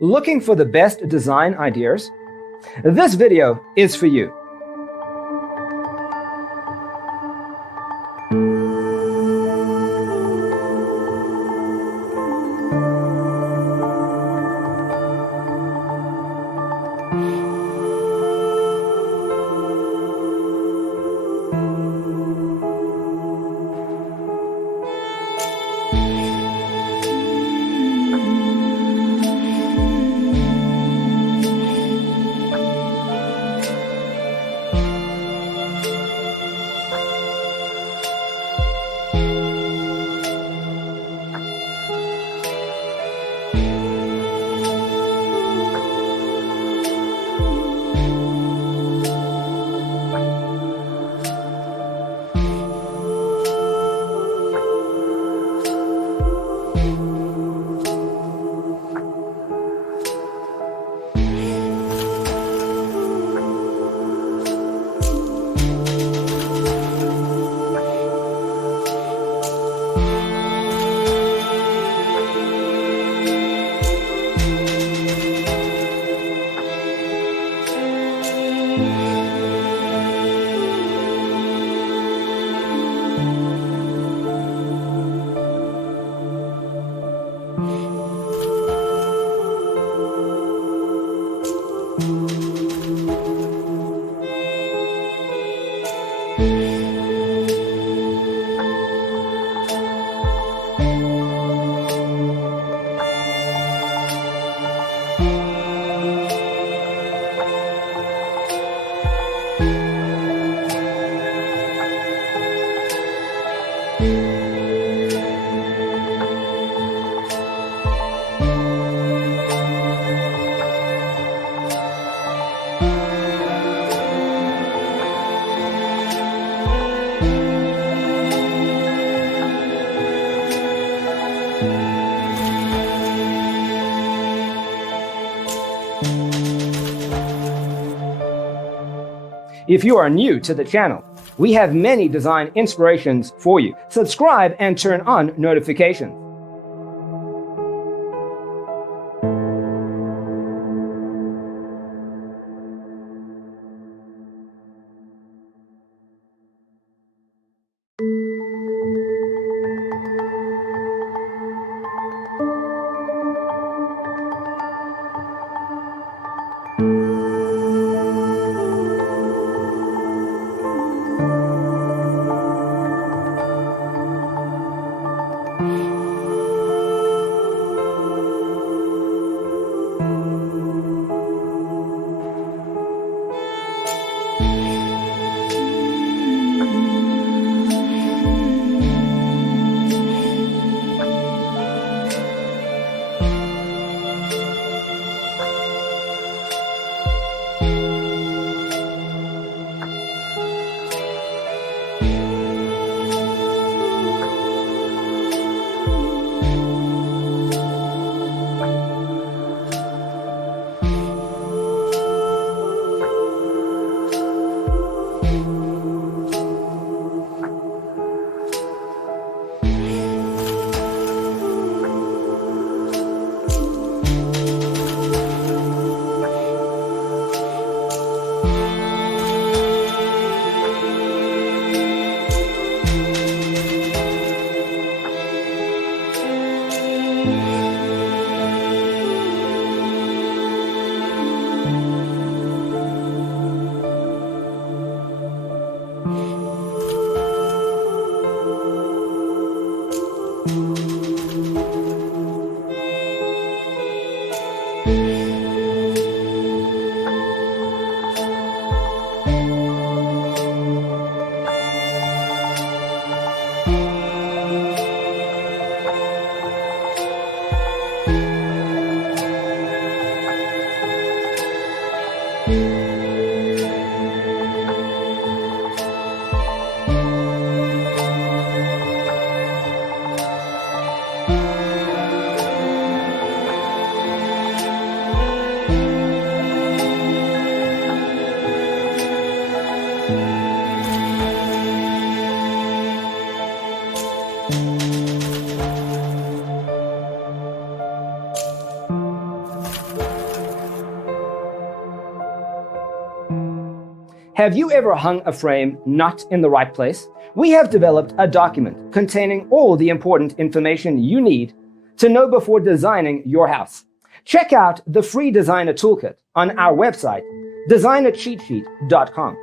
Looking for the best design ideas? This video is for you. If you are new to the channel, we have many design inspirations for you. Subscribe and turn on notifications. Have you ever hung a frame not in the right place? We have developed a document containing all the important information you need to know before designing your house. Check out the free designer toolkit on our website, designercheatsheet.com.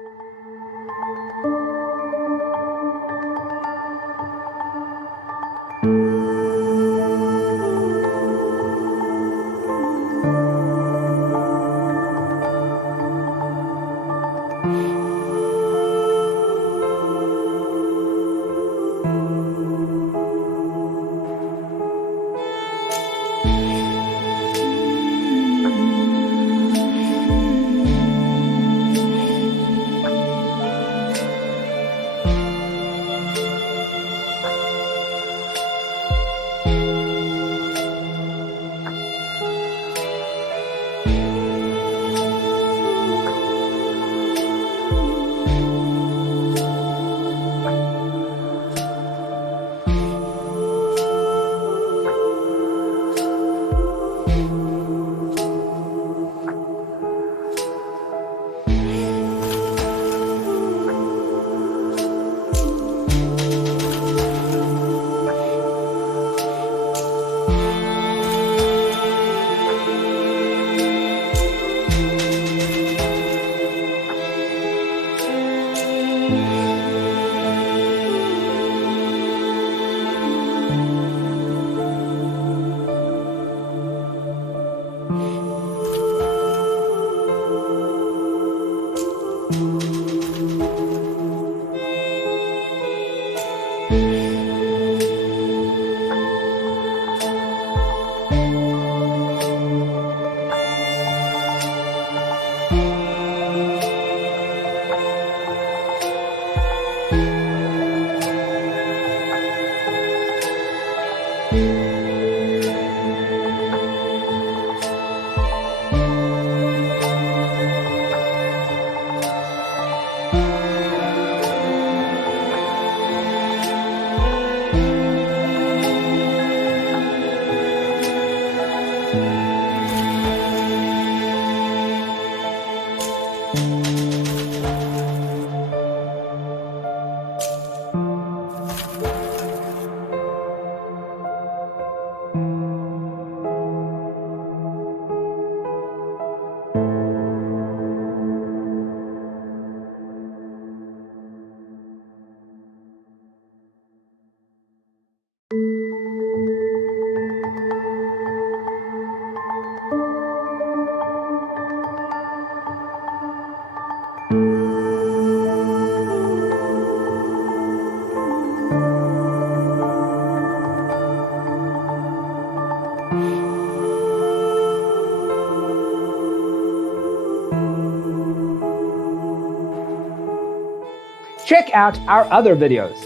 Check out our other videos.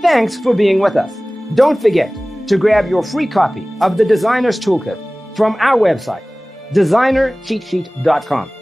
Thanks for being with us. Don't forget to grab your free copy of the Designer's Toolkit from our website, designercheatsheet.com.